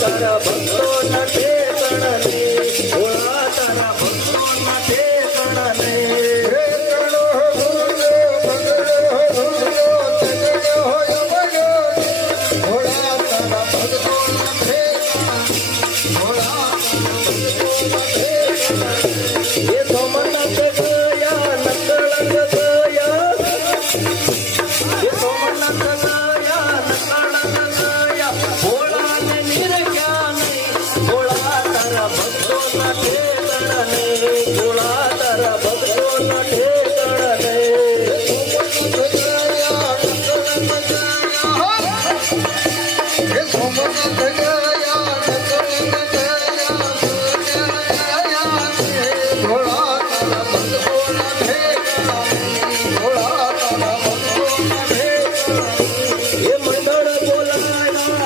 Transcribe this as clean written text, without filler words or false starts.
તારા ભક્તોના ઠેકાણે ભોળા તારા ભક્તોના ઠેકાણે એ સોમનાથ ગયા નકળંગ ગયા એ સોમનાથ ગયા નકળંગ ગયા ભોળાને નિરખ્યા નહીં ભોળા તારા ભક્તોના ઠેકાણે ભોળા તારા ભક્તોના ઠેકાણે સોમનાથ ગયા નકળંગ ગયા